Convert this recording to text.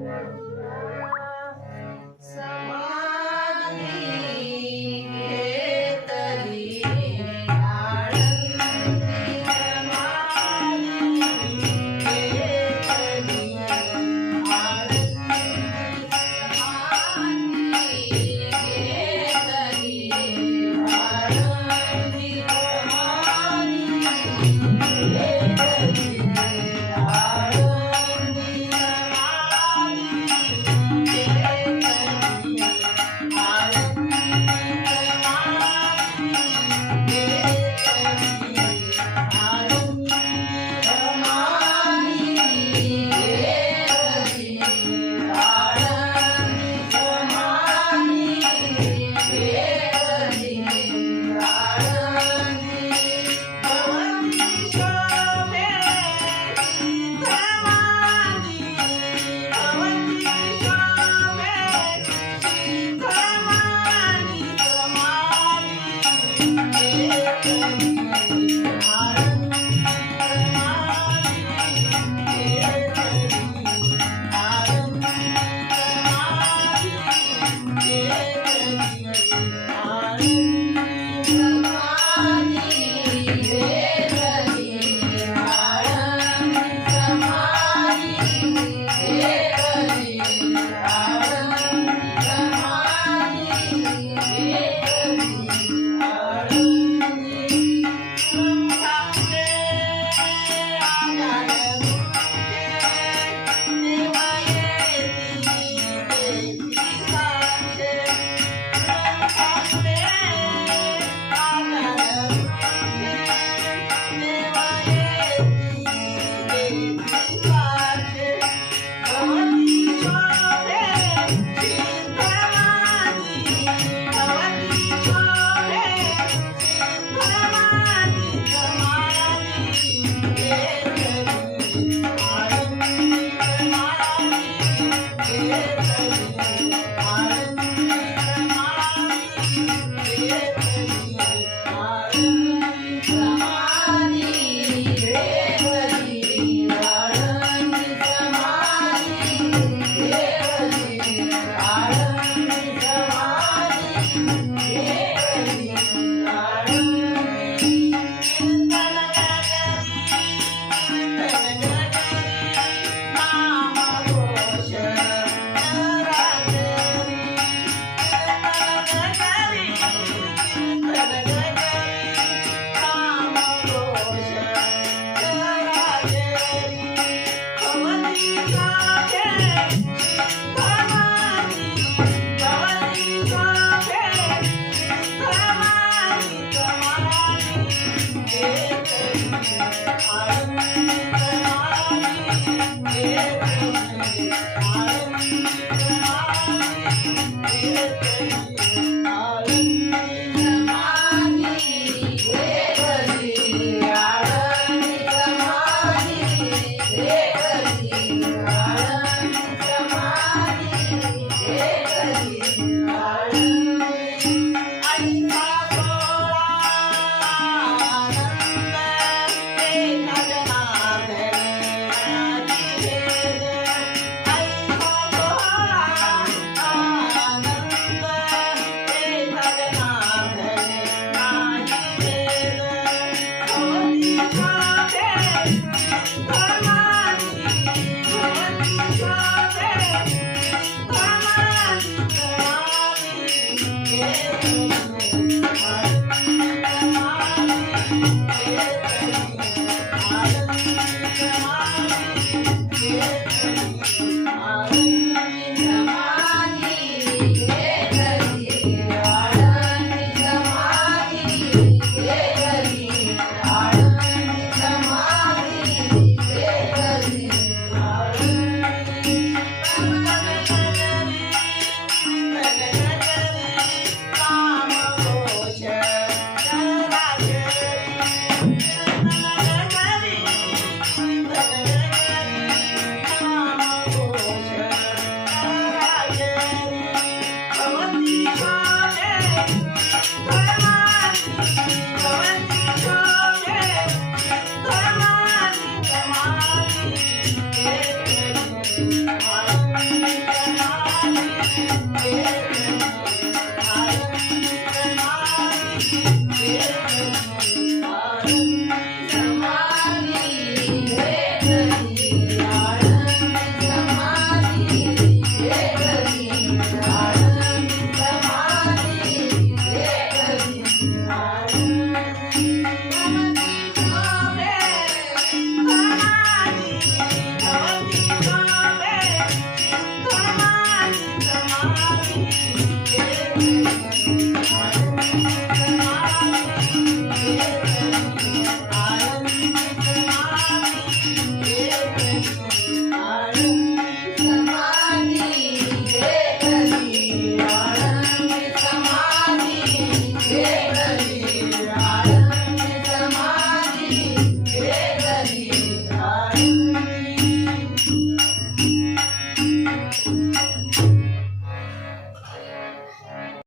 Yeah. Müzik Deus.